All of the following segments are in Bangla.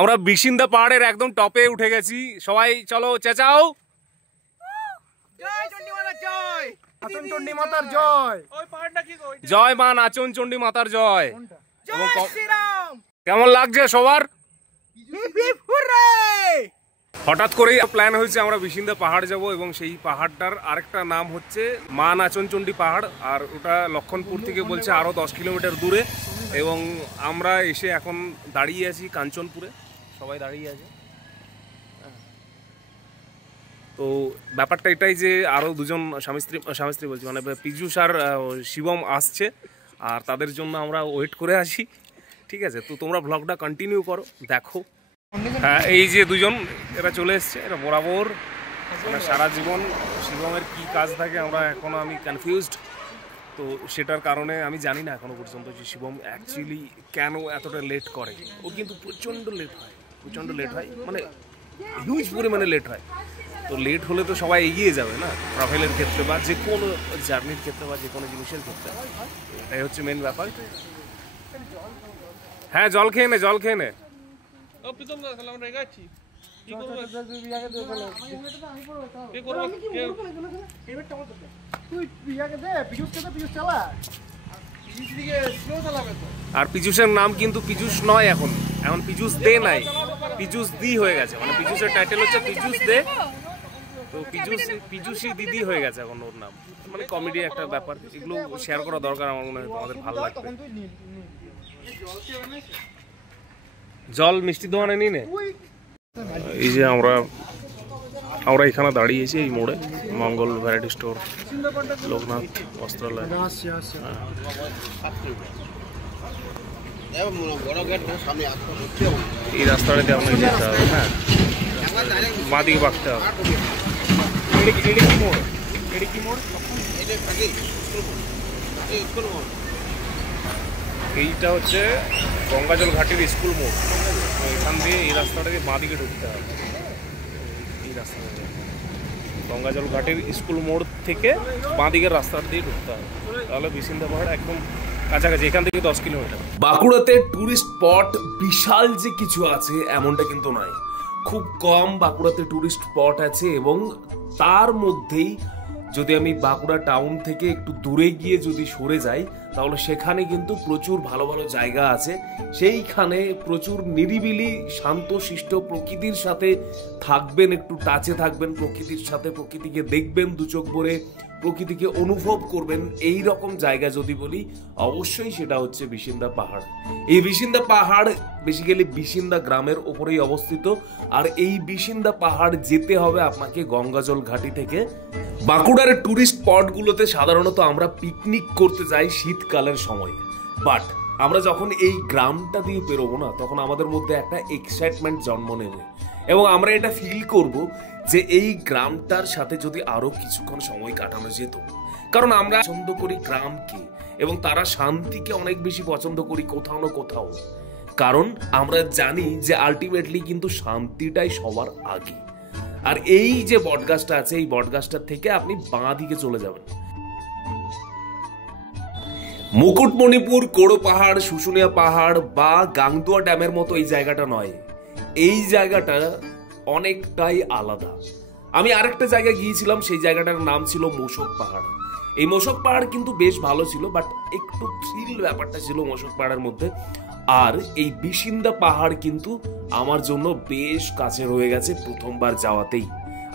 আমরা বিসিন্দা পাহাড়ের একদম টপে উঠে গেছি। সবাই চলো চেঁচাও, জয় মা নাচন চণ্ডী মাতার জয়। কেমন লাগছে সবার? হঠাৎ করেই প্ল্যান হয়েছে আমরা বিসিন্দা পাহাড় যাব এবং সেই পাহাড়টার আরেকটা নাম হচ্ছে মা নাচন চণ্ডী পাহাড়, আর ওটা লক্ষণপুর থেকে বলছে আরো 10 কিলোমিটার দূরে। এবং আমরা এসে এখন দাঁড়িয়ে আছি কাঞ্চনপুরে, সবাই দাঁড়িয়ে আছে। তো ব্যাপারটা এটাই যে আরও দুজন স্বামী স্ত্রী বলছি, মানে পীযূষ আর শিবম আসছে, আর তাদের জন্য আমরা ওয়েট করে আসি। ঠিক আছে, তো তোমরা ব্লগটা কন্টিনিউ করো, দেখো। হ্যাঁ, এই যে দুজন এরা চলে এসছে, এরা বরাবর মানে সারা জীবন শিবমের কি কাজ থাকে আমি কনফিউজড। তো সেটার কারণে আমি জানি না এখনো পর্যন্ত যে শিবম অ্যাকচুয়ালি কেন এতটা লেট করে। ও কিন্তু প্রচণ্ড লেট হয়, মানে হিউজ পরিমাণে লেট হয়। তো লেট হলে তো সবাই এগিয়ে যাবে না, ট্রাভেলের ক্ষেত্রে বা যে কোনো জার্নির ক্ষেত্রে বা যে কোনো জিনিসের ক্ষেত্রে। এটাই হচ্ছে মেন ব্যাপার। হ্যাঁ, জল খেয়ে নে। আর পীযূষের নাম কিন্তু পীযূষ নয়, এখন পীযূষ দে নাই, পীযূষ দি হয়ে গেছে। মানে পীযূষের টাইটেল হচ্ছে পীযূষ দে, তো পীযূষী দিদি হয়ে গেছে এখন ওর নাম। মানে কমেডি একটা ব্যাপার, এগুলো শেয়ার করা দরকার আমার মনে হয়, তোমাদের ভালো লাগবে। জল মিষ্টি দোকানে নিয়ে নে। এই যে আমরা এখানে দাঁড়িয়েছি এই মোড়ে, মঙ্গল ভ্যারাইটি স্টোর, লোকনাথ বস্ত্রালয়। এই রাস্তাটা দিয়ে আমাকে যেতে হবে। হ্যাঁ, বাঁ দিকে বাঁকতে হবে। এইটা হচ্ছে গঙ্গাজল ঘাটের স্কুল মোড়। এখান দিয়ে এই রাস্তাটাকে বাঁ দিকে ঢুকতে হবে। এই রাস্তাটা গঙ্গাজল ঘাটের স্কুল মোড় থেকে বাঁ দিকের রাস্তা দিয়ে ঢুকতে হবে, তাহলে বিসিন্দা পাহাড় একদম কাছাকাছি, এখান থেকে 10 কিলোমিটার। বাঁকুড়াতে টুরিস্ট স্পট বিশাল যে কিছু আছে এমনটা কিন্তু নয়, খুব কম বাঁকুড়াতে টুরিস্ট স্পট আছে। এবং তার মধ্যেই যদি আমি বাঁকুড়া টাউন থেকে একটু দূরে গিয়ে যদি সরে যাই, তাহলে সেখানে কিন্তু প্রচুর ভালো ভালো জায়গা আছে। সেইখানে প্রচুর নিরিবিলি শান্তশিষ্ট প্রকৃতির সাথে থাকবেন, একটু টাচে থাকবেন প্রকৃতির সাথে, প্রকৃতিকে দেখবেন দু চোখ ভরে, প্রকৃতিকে অনুভব করবেন। এই রকম জায়গা যদি বলি, অবশ্যই সেটা হচ্ছে বিসিন্দা পাহাড়। এই বিসিন্দা পাহাড় বেসিক্যালি বিসিন্দা গ্রামের ওপরেই অবস্থিত। আর এই বিসিন্দা পাহাড় যেতে হবে আপনাকে গঙ্গাজল ঘাটি থেকে। বাঁকুড়ার টুরিস্ট স্পটগুলোতে সাধারণত আমরা পিকনিক করতে যাই শীতকালের সময়, বাট আমরা যখন এই গ্রামটা দিয়ে পেরোবো না, তখন আমাদের মধ্যে একটা এক্সাইটমেন্ট জন্ম নেবে এবং আমরা এটা ফিল করব যে এই গ্রামটার সাথে যদি আরো কিছুক্ষণ সময় কাটানো যেত। কারণ আমরা পছন্দ করি গ্রামকে এবং তারা শান্তিকে অনেক বেশি পছন্দ করি কোথাও না কোথাও। কারণ আমরা জানি যে আলটিমেটলি কিন্তু শান্তিটাই সবার আগে। আর এই যে বটগাছটা আছে, এই বটগাছটার থেকে আপনি বাঁ দিকে চলে যাবেন। মুকুটমণিপুর, কোড়ো পাহাড়, শুশুনিয়া পাহাড় বা গাংদুয়া ড্যামের মতো এই জায়গাটা নয়। এই জায়গাটা অনেকটাই আলাদা। আমি আরেকটা জায়গায় গিয়েছিলাম, সেই জায়গাটার নাম ছিল মোশক পাহাড়। এই মোশক পাহাড় কিন্তু বেশ ভালো ছিল, বাট একটু থ্রিল ব্যাপারটা ছিল মোশক পাহাড়ের মধ্যে। আর এই বিসিন্দা পাহাড় কিন্তু আমার জন্য বেশ কাছে রয়ে গেছে প্রথমবার যাওয়াতেই।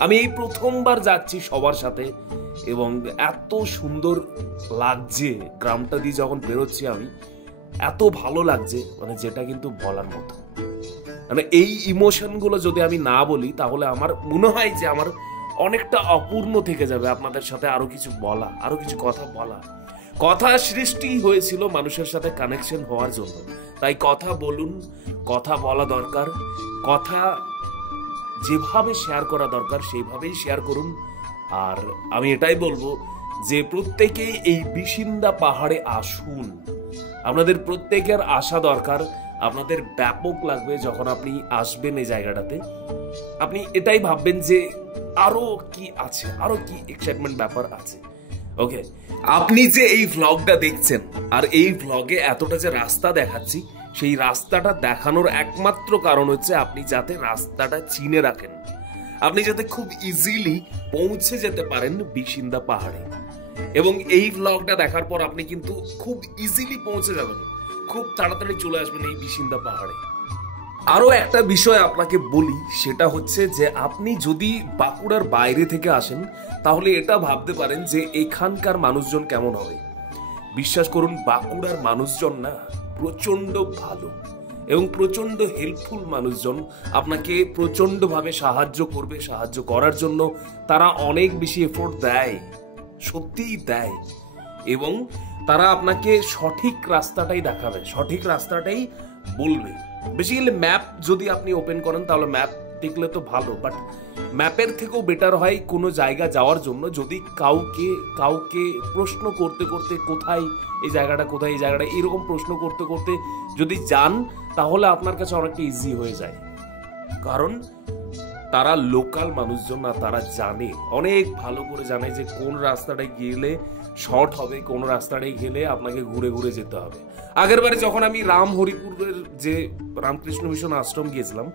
আমি এই প্রথমবার যাচ্ছি সবার সাথে এবং এত সুন্দর লাগছে গ্রামটা দিয়ে যখন বেরোচ্ছি, আমি এত ভালো লাগছে মানে যেটা কিন্তু বলার মতো। মানে এই ইমোশনগুলো যদি আমি না বলি, তাহলে আমার মনে হয় যে আমার অনেকটা অপূর্ণ থেকে যাবে আপনাদের সাথে আরো কিছু বলা, আরো কিছু কথা বলা। কথা সৃষ্টি হয়েছিল মানুষের সাথে কানেকশন হওয়ার জন্য, তাই কথা বলুন, কথা বলা দরকার, কথা যেভাবে শেয়ার করা দরকার সেইভাবেই শেয়ার করুন। আর আমি এটাই বলবো যে প্রত্যেকেই এই বিসিন্দা পাহাড়ে আসুন। আপনাদের প্রত্যেকের আসা দরকার, আপনাদের ব্যাপক লাগবে যখন আপনি আসবেন এই জায়গাটাতে। আপনি এটাই ভাববেন যে আরো কি আছে, আরো কি এক্সাইটমেন্ট ব্যাপার আছে। ওকে, আপনি যে এই ভ্লগটা দেখছেন আর এই ভ্লগে এতটা যে রাস্তা দেখাচ্ছি, সেই রাস্তাটা দেখানোর একমাত্র কারণ হচ্ছে আপনি যাতে রাস্তাটা চিনে রাখেন, আপনি যাতে খুব ইজিলি পৌঁছে যেতে পারেন বিসিন্দা পাহাড়ে। এবং এই ব্লগটা দেখার পর আপনি কিন্তু খুব ইজিলি পৌঁছে যাবেন, খুব তাড়াতাড়ি চলে আসবেন এই বিসিন্দা পাহাড়ে। আরো একটা বিষয় আপনাকে বলি, সেটা হচ্ছে যে আপনি যদি বাঁকুড়ার বাইরে থেকে আসেন তাহলে এটা ভাবতে পারেন যে এখানকার মানুষজন কেমন হবে। বিশ্বাস করুন, বাঁকুড়ার মানুষজন না প্রচন্ড ভালো এবং প্রচন্ড হেল্পফুল মানুষজন। আপনাকে প্রচন্ডভাবে সাহায্য করবে, সাহায্য করার জন্য তারা অনেক বেশি এফোর্ট দেয়, সত্যিই দেয়। এবং তারা আপনাকে সঠিক রাস্তাটাই দেখাবে, সঠিক রাস্তাটাই বলবে। বেসিক্যালি ম্যাপ যদি আপনি ওপেন করেন তাহলে ম্যাপ দেখলে তো ভালো, বাট ম্যাপের থেকেও বেটার হয় কোনো জায়গা যাওয়ার জন্য যদি কাউকে প্রশ্ন করতে করতে কোথায় এই জায়গাটা, কোথায় এই জায়গাটা, এরকম প্রশ্ন করতে করতে যদি যান তাহলে আপনার কাছে অনেকটা ইজি হয়ে যায়। কারণ তারা লোকাল মানুষজন না, তারা জানে, অনেক ভালো করে জানে যে কোন রাস্তাটায় গেলে শর্ট হবে, কোন রাস্তাটায় গেলে আপনাকে ঘুরে ঘুরে যেতে হবে। আগেরবারে যখন আমি হরিপুরের যে রামকৃষ্ণ মিশন আশ্রম গিয়েছিলাম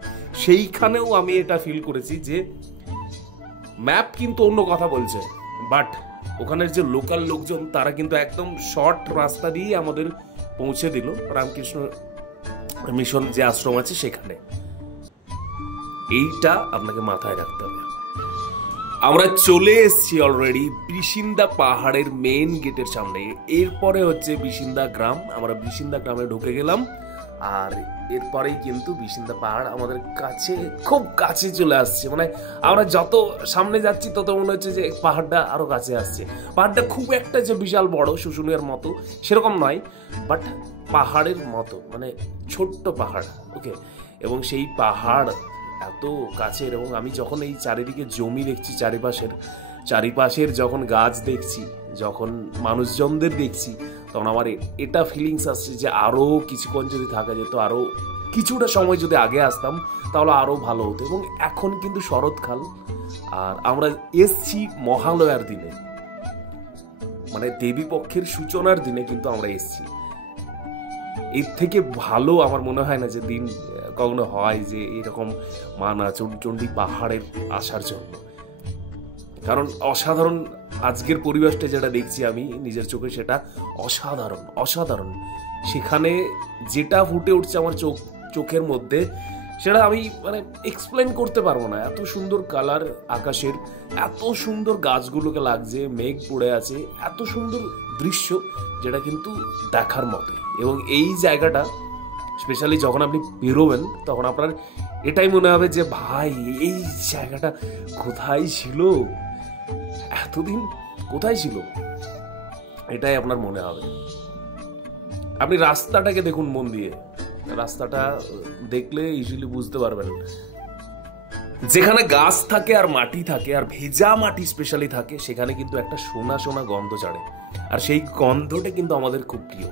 সেইখানেও আমি এটা ফিল করেছি যে ম্যাপ কিন্তু অন্য কথা বলছে, বাট ওখানের যে লোকাল লোকজন তারা কিন্তু একদম শর্ট রাস্তা দিয়ে আমাদের পৌঁছে দিল রামকৃষ্ণ মিশন যে আশ্রম আছে সেখানে। এইটা আপনাকে মাথায় রাখতে হবে। আমরা চলে এসেছি অলরেডি বিসিন্দা পাহাড়ের মেইন গেটের সামনে। এরপরে হচ্ছে বিসিন্দা গ্রাম। আমরা বিসিন্দা গ্রামে ঢুকে গেলাম, আর এরপরেই কিন্তু বিসিন্দা পাহাড় আমাদের কাছে, খুব কাছে চলে আসছে। মানে আমরা যত সামনে যাচ্ছি তত মনে হচ্ছে যে পাহাড়টা আরো কাছে আসছে। পাহাড়টা খুব একটা যে বিশাল বড় শুশুনিয়ার মতো সেরকম নয়, বাট পাহাড়ের মতো, মানে ছোট্ট পাহাড়। ওকে, এবং সেই পাহাড় এত কাছের। এবং আমি যখন এই চারিদিকে জমি দেখছি, চারিপাশের যখন গাছ দেখছি, যখন মানুষজনদের দেখছি, তখন আমার এটা ফিলিংস আসছে যে আরো কিছুক্ষণ যদি থাকা যেত, আরো কিছুটা সময় যদি আগে আসতাম তাহলে আরো ভালো হতো। এবং এখন কিন্তু শরৎকাল, আর আমরা এসছি মহালয়ার দিনে, মানে দেবী পক্ষের সূচনার দিনে কিন্তু আমরা এসছি। এর থেকে ভালো আমার মনে হয় না যে দিন কখনো হয় যে এরকম চণ্ডী পাহাড়ের আসার জন্য। কারণ অসাধারণ আজকের পরিবেশটা যেটা দেখছি আমি নিজের চোখে, সেটা অসাধারণ অসাধারণ। সেখানে যেটা ফুটে উঠছে আমার চোখের মধ্যে, সেটা আমি মানে এক্সপ্লেন করতে পারবো না। এত সুন্দর কালার আকাশের, এত সুন্দর গাছগুলোকে লাগছে, মেঘ পড়ে আছে, এত সুন্দর দৃশ্য যেটা কিন্তু দেখার মতো। এবং এই জায়গাটা স্পেশালি যখন আপনি বেরোবেন তখন আপনার এটাই মনে হবে যে ভাই এই জায়গাটা কোথায় ছিল, এতদিন কোথায় ছিল, এটাই আপনার মনে হবে। আপনি রাস্তাটাকে দেখুন মন দিয়ে, রাস্তাটা দেখলে ইজিলি বুঝতে পারবেন। যেখানে গাছ থাকে আর মাটি থাকে, আর ভেজা মাটি স্পেশালি থাকে, সেখানে কিন্তু একটা সোনা সোনা গন্ধ ছাড়ে। আর সেই গন্ধটা কিন্তু আমাদের খুব প্রিয়,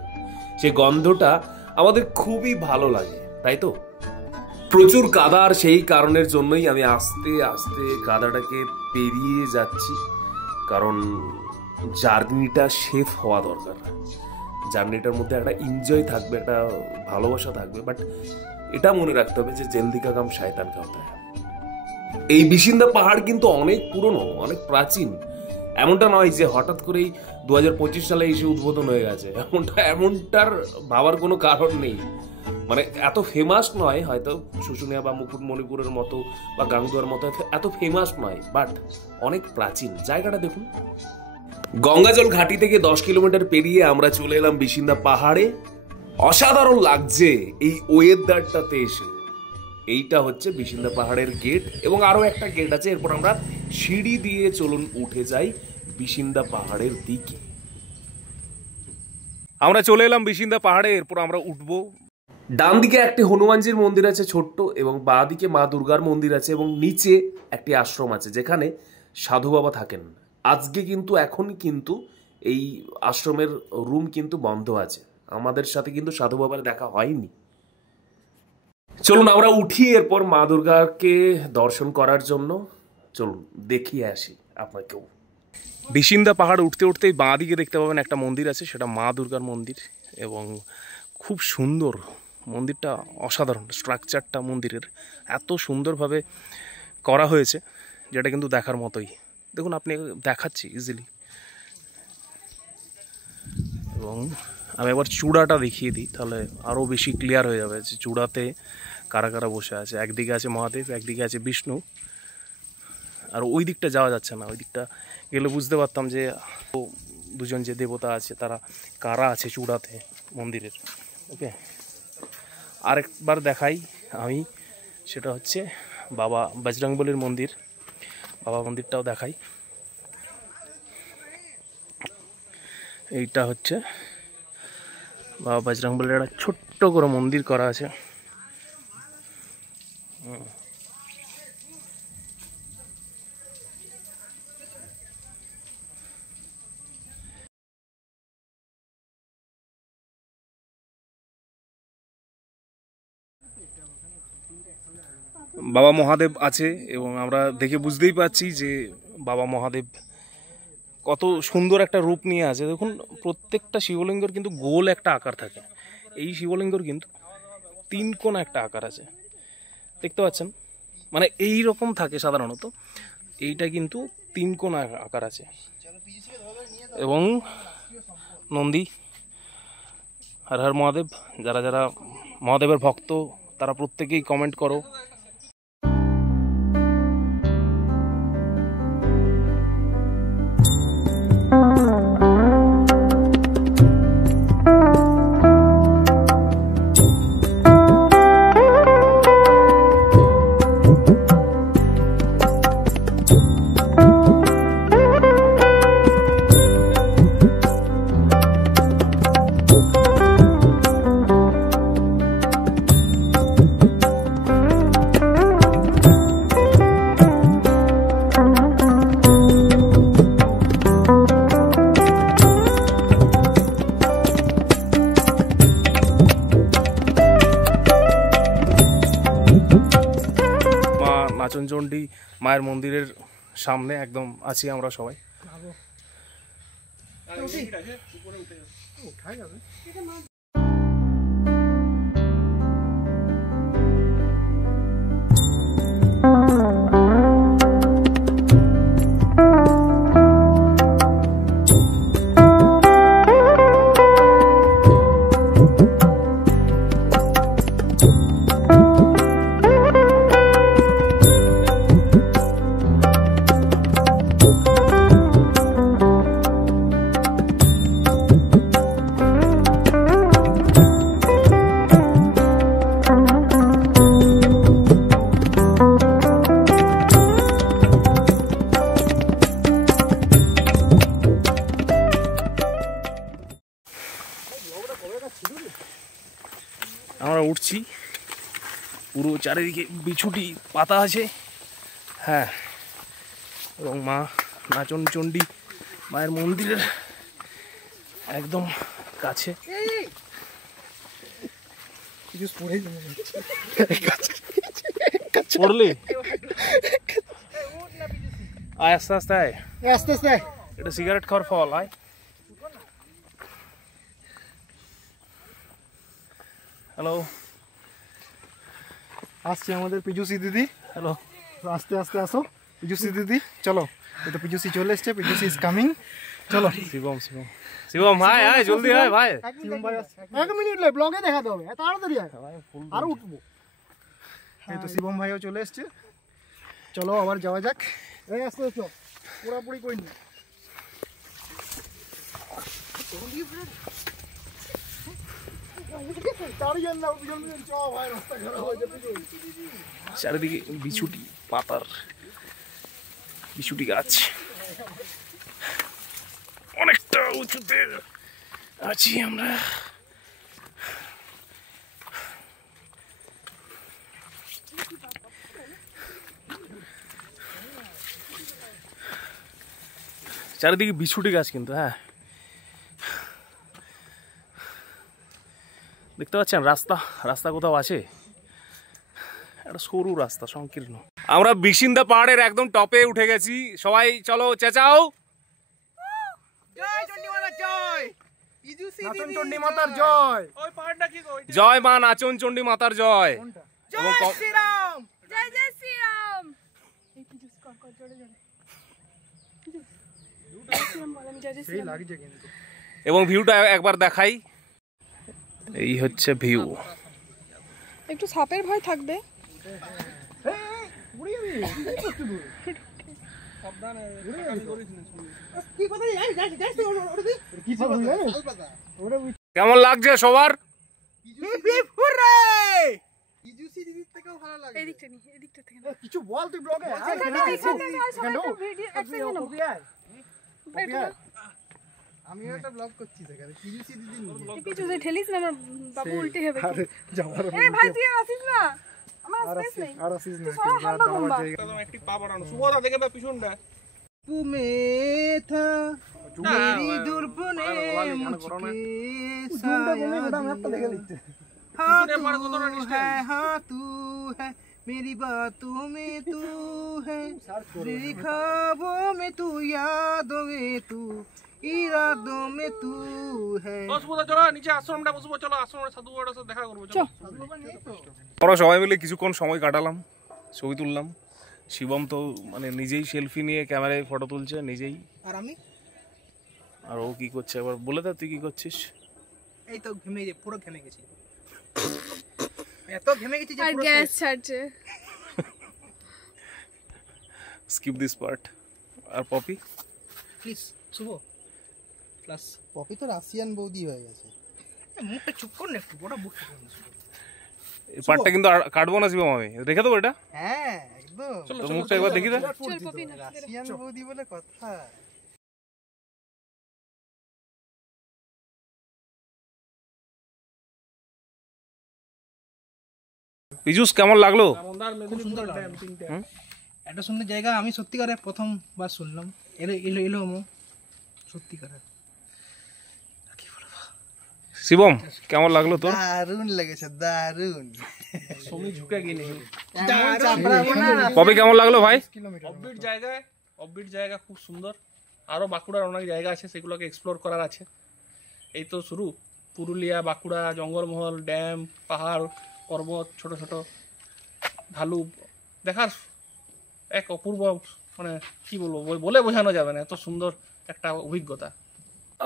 সেই গন্ধটা আমাদের খুবই ভালো লাগে, তাই তো? প্রচুর কাদা, আর সেই কারণের জন্যই আমি আস্তে আস্তে কাদাটাকে পেরিয়ে যাচ্ছি। কারণ জার্নিটা সেফ হওয়া দরকার, জার্নিটার মধ্যে একটা এনজয় থাকবে, একটা ভালোবাসা থাকবে। বাট এটা মনে রাখতে হবে যে জলদি কা কাম শয়তান কা হোতা হ্যায়। এই বিসিন্দা পাহাড় কিন্তু অনেক পুরনো, অনেক প্রাচীন। এমনটা নয় যে হঠাৎ করেই 2025 সালে এসে উদ্বোধন হয়ে গেছে, এমনটার ভাবার কোনো কারণ নেই। মানে এত ফেমাস নয় হয়তো শুশুনিয়া বা মুকুটমণিপুরের মতো বা গাংদুয়ার মতো এত ফেমাস নয়, বাট অনেক প্রাচীন। জায়গাটা দেখুন। গঙ্গাজল ঘাটি থেকে 10 কিলোমিটার পেরিয়ে আমরা চলে এলাম বিসিন্দা পাহাড়ে। অসাধারণ লাগছে এই ওয়েদারটাতে এসে। এইটা হচ্ছে বিসিন্দা পাহাড়ের গেট, এবং আরো একটা গেট আছে। এরপর আমরা সিঁড়ি দিয়ে চলুন উঠে যাই বিসিন্দা পাহাড়ের দিকে। আমরা চলে এলাম বিসিন্দা পাহাড়ে, এরপর আমরা উঠবো। ডান দিকে একটি হনুমানজির মন্দির আছে ছোট্ট, এবং বাঁ দিকে মা দুর্গার মন্দির আছে, এবং নিচে একটি আশ্রম আছে যেখানে সাধু বাবা থাকেন। আজকে কিন্তু এখন কিন্তু এই আশ্রমের রুম কিন্তু বন্ধ আছে, আমাদের সাথে কিন্তু সাধু বাবার দেখা হয়নি। চলুন আমরা উঠি, এরপর মা দুর্গাকে দর্শন করার জন্য। চলুন দেখিয়ে আসি আপনাকেও। বিসিন্দা পাহাড় উঠতে উঠতেই বাঁ দিকে দেখতে পাবেন একটা মন্দির আছে, সেটা মা দুর্গার মন্দির, এবং খুব সুন্দর মন্দিরটা অসাধারণ, স্ট্রাকচারটা মন্দিরের এত সুন্দরভাবে করা হয়েছে যেটা কিন্তু দেখার মতোই। দেখুন, আপনি দেখাচ্ছি ইজিলি। এবং আমি একবার চূড়াটা দেখিয়ে দিই, তাহলে আরও বেশি ক্লিয়ার হয়ে যাবে যে চূড়াতে কারা কারা বসে আছে। একদিকে আছে মহাদেব, একদিকে আছে বিষ্ণু, আর ওই দিকটা যাওয়া যাচ্ছে না। ওই দিকটা গেলে বুঝতে পারতাম যে দুজন যে দেবতা আছে তারা কারা আছে চূড়াতে মন্দিরের। ওকে, আরেকবার দেখাই আমি, সেটা হচ্ছে বাবা বজরংবলীর মন্দির। বাবা মন্দিরটাও দেখাই। এইটা হচ্ছে বাবা বজরংবলীর একটা ছোট্ট করে মন্দির করা আছে। বাবা মহাদেব আছে এবং আমরা দেখে বুঝতেই পারছি যে বাবা মহাদেব কত সুন্দর একটা রূপ নিয়ে আছে। দেখুন, প্রত্যেকটা শিবলিঙ্গর কিন্তু গোল একটা আকার থাকে। এই শিবলিঙ্গর কিন্তু 3 কোণা একটা আকার আছে, দেখতে পাচ্ছেন? মানে এই রকম থাকে সাধারণত, এইটা কিন্তু 3 কোণা আকার আছে। এবং নন্দী, হর হর মহাদেব। যারা যারা মহাদেবের ভক্ত তারা প্রত্যেকেই কমেন্ট করো। নাচনচণ্ডী মায়ের মন্দিরের সামনে একদম আছি আমরা সবাই। আমরা উঠছি, পুরো চারিদিকে বিছুটি পাতা আছে। হ্যাঁ, এবং মা নাচনচণ্ডী মায়ের মন্দিরের একদম কাছে। পড়লি আয়, আস্তে আস্তে আয়, আস্তে আস্তে। এটা সিগারেট খাওয়ার ফল। আয়, হ্যালো, আসছে আমাদের পিজুসি দিদি। হ্যালো, আস্তে আস্তে আসো পিজুসি দিদি, চলো। এটা পিজুসি চলে এসছে, পিজুসি ইজ কামিং। চলো শিবম, শিবম, শিবম, আয় আয়, জলদি আয় ভাই। শিবম ভাই আসছে, 1 মিনিট লে ব্লগে দেখাতে হবে, এত তাড়াতাড়ি আয়, আর উঠবো। এই তো শিবম ভাইও চলে এসছে। চলো আবার যাওয়া যাক। এই আস্তে আস্তে পুরোপুরি কই নি। চারিদিকে বিছুটি পাতার, বিছুটি গাছ, অনেকটা উঁচুতে আছি আমরা। চারিদিকে বিছুটি গাছ কিন্তু। হ্যাঁ, দেখতে পাচ্ছেন রাস্তা, রাস্তা কোথাও আছে, একটা সরু রাস্তা, সংকীর্ণ। আমরা বিসিন্দা পাহাড়ের একদম টপে উঠে গেছি। সবাই চলো চেঁচাও, জয় চন্ডীমাতা জয়, নাচন চণ্ডী মাতার জয়। জয় মা নাচন চণ্ডী মাতার জয়। জয় শ্রীরাম। জয় জয় শ্রীরাম। এই পিজুস কর কর জোরে জোরে। শ্রীরাম বল, আমি জয় জয় সেই শ্রীরাম। লাগছে কিন্তু। এবং ভিউটা একবার দেখাই। এই হচ্ছে ভিউ। একটু সাপের ভয় থাকবে। উড়ে যাবি, এই কষ্ট দূর। সাবধানে, কি কথা যাই তুই ওরে দি। কি কথা জানিস? ওরে কেমন লাগছে সবার? এদিকটা নি, এদিকটা থেকে না। কিছু বল তুই ব্লগে। আমি একটা ব্লগ করছি সেখানে পিজুসি দিদি নিয়ে। পিজুসে ঠেলিস না, আমার বাবু উল্টে হবে। আরে যাওয়ার এই ভাই তুই আর আসিস না, আমার স্পেস নেই। আর আসিস না, সরা হাম্বা গুম্বা। একদম একটি পা বাড়ানো সুবোধা দেখে বা পিছনটা তুমি থা মেরি দুর্বনে মুঝকে সায়া দেখে লিখতে। हाँ तू है, हाँ तू है, मेरी बातों में तू है, मेरी ख्वाबों में तू, यादों में तू, इरादों में तू है। সুবোধা চলো নিচে আশ্রমটা বসবো, চলো আশ্রমের সাধু বাবার সাথে দেখা করবো। চলো আমরা সবাই মিলে কিছুক্ষণ সময় কাটালাম, ছবি তুললাম। শিবম তো মানে নিজেই সেলফি নিয়ে ক্যামেরায় ফটো তুলছে নিজেই। আর আমি আর ও কি করছে এবার বলে দে, তুই কি করছিস? এই তো পুরো ঘেমে গেছি, এত ঘেমে গেছি যে আর পুরো গ্যাস ছাড়ছে। Skip this part. আর Poppy please Shubho plus Poppy তো রাশিয়ান বৌদি হয়ে গেছে। মুখটা চুপ কর না একটু, বড় মুখ। এই পার্টটা কিন্তু আর কাটবো না শিবম, আমি রেখে দেবো এটা। হ্যাঁ একদম, তো মুখটা একবার দেখি দে। চল পপি না। রাশিয়ান বৌদি বলে কথা। পিজুস কেমন লাগলো? খুব সুন্দর লাগলো। একটা সুন্দর জায়গা, আমি সত্যিকারে প্রথমবার শুনলাম। এলো সত্যিকারে। শিবম কেমন লাগলো তোর? দারুণ লেগেছে, দারুণ। সমী ঝুঁকে গিয়ে নেই পপি কেমন লাগলো ভাই? অফবিট জায়গা খুব সুন্দর। আরো বাঁকুড়ার অনেক জায়গা আছে, সেগুলোকে এক্সপ্লোর করার আছে। এই তো শুরু। পুরুলিয়া, বাঁকুড়া, জঙ্গলমহল, ড্যাম, পাহাড়, পর্বত, ছোট ছোট ঢালু দেখার এক অপূর্ব, মানে কি বলবো, বলে বোঝানো যাবে না, এত সুন্দর একটা অভিজ্ঞতা।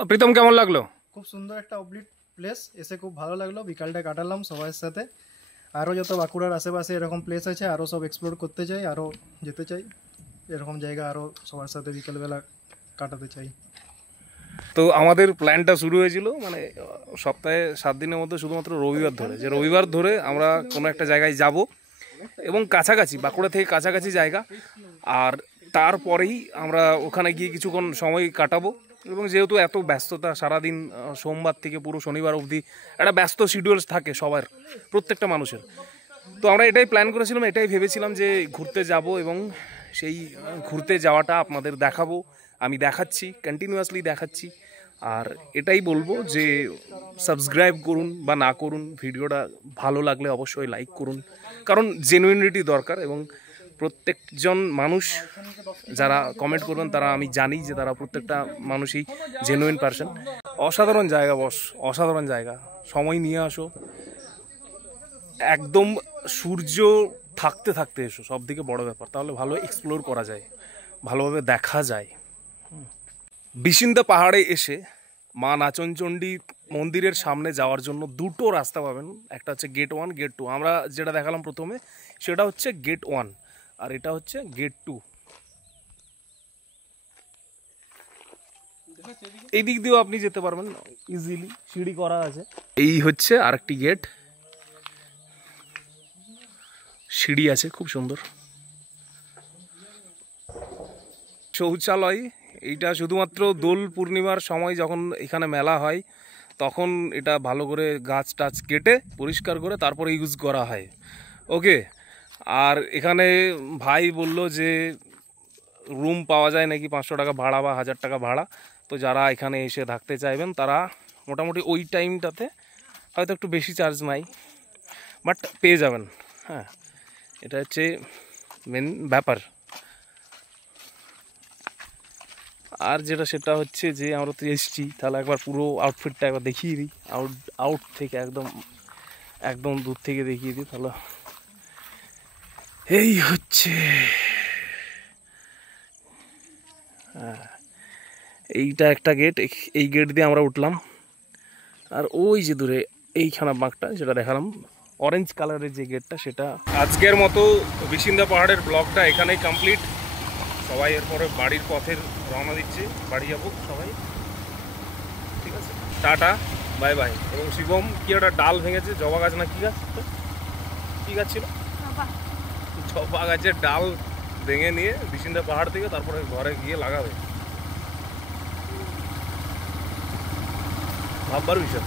প্রীতম কেমন লাগলো? খুব সুন্দর একটা অবলিট প্লেস, এসে খুব ভালো লাগলো। বিকালটা কাটালাম সবার সাথে। আরও যত বাঁকুড়ার আশেপাশে এরকম প্লেস আছে, আরও সব এক্সপ্লোর করতে চাই, আরও যেতে চাই। এরকম জায়গা আরও সবার সাথে বিকালবেলা কাটাতে চাই। তো আমাদের প্ল্যানটা শুরু হয়েছিল মানে সপ্তাহে 7 দিনের মধ্যে শুধুমাত্র রবিবার ধরে, যে রবিবার ধরে আমরা কোনো একটা জায়গায় যাব এবং কাছাকাছি, বাঁকুড়া থেকে কাছাকাছি জায়গা, আর তারপরেই আমরা ওখানে গিয়ে কিছুক্ষণ সময় কাটাবো। এবং যেহেতু এত ব্যস্ততা, সারাদিন সোমবার থেকে পুরো শনিবার অবধি একটা ব্যস্ত শিডিউলস থাকে সবার, প্রত্যেকটা মানুষের। তো আমরা এটাই প্ল্যান করেছিলাম, এটাই ভেবেছিলাম যে ঘুরতে যাব এবং সেই ঘুরতে যাওয়াটা আপনাদের দেখাবো। আমি দেখাচ্ছি, কন্টিনিউয়াসলি দেখাচ্ছি। আর এটাই বলবো যে সাবস্ক্রাইব করুন বা না করুন, ভিডিওটা ভালো লাগলে অবশ্যই লাইক করুন, কারণ জেনুইনিটি দরকার। এবং প্রত্যেকজন মানুষ যারা কমেন্ট করবেন তারা, আমি জানি যে তারা প্রত্যেকটা মানুষই জেনুইন পারসন। অসাধারণ জায়গা বস, অসাধারণ জায়গা। সময় নিয়ে আসো, একদম সূর্য থাকতে থাকতে এসো, সব থেকে বড় ব্যাপার, তাহলে ভালো এক্সপ্লোর করা যায়, ভালোভাবে দেখা যায়। বিসিন্দা পাহাড়ে এসে মা নাচনচণ্ডী মন্দিরের সামনে যাওয়ার জন্য দুটো রাস্তা পাবেন। একটা হচ্ছে গেট 1, গেট 2। আমরা যেটা দেখালাম প্রথমে সেটা হচ্ছে গেট 1, আর এটা হচ্ছে গেট 2। এই দিক দিয়েও আপনি যেতে পারবেন ইজিলি, সিঁড়ি করা আছে। এই হচ্ছে আরেকটি গেট, সিঁড়ি আছে খুব সুন্দর। শৌচালয় এইটা শুধুমাত্র দোল পূর্ণিমার সময় যখন এখানে মেলা হয় তখন এটা ভালো করে গাছ টাছ কেটে পরিষ্কার করে তারপরে ইউজ করা হয়। ওকে, আর এখানে ভাই বলল যে রুম পাওয়া যায় নাকি 500 টাকা ভাড়া বা 1000 টাকা ভাড়া। তো যারা এখানে এসে থাকতে চাইবেন তারা মোটামুটি ওই টাইমটাতে হয়তো একটু বেশি চার্জ নাই, বাট পেয়ে যাবেন। হ্যাঁ, এটা হচ্ছে মেন ব্যাপার। আর যেটা সেটা হচ্ছে যে আমরা তো এসেছি, তাহলে একবার পুরো আউটফিটটা একবার দেখিয়ে দিই। আউট থেকে একদম একদম দূর থেকে দেখিয়ে দিই। তাহলে এই হচ্ছে, এইটা একটা গেট, এই গেট দিয়ে আমরা উঠলাম। আর ওই যে দূরে এইখানা বাঁকটা যেটা দেখালাম অরেঞ্জ কালারের যে গেটটা, সেটা। আজকের মতো বিসিন্দা পাহাড়ের ব্লগটা এখানেই কমপ্লিট। সবাই এরপরে বাড়ির পথের রওনা দিচ্ছে, বাড়ি যাবো সবাই। ঠিক আছে, টাটা, বাই বাই। এবং শিবম কি একটা ডাল ভেঙেছে, জবা গাছ না কি গাছ, কি গাছ ছিল, জবা গাছের ডাল ভেঙে নিয়ে বিসিন্দা পাহাড় থেকে তারপরে ঘরে গিয়ে লাগাবে। ভাববার বিষয়।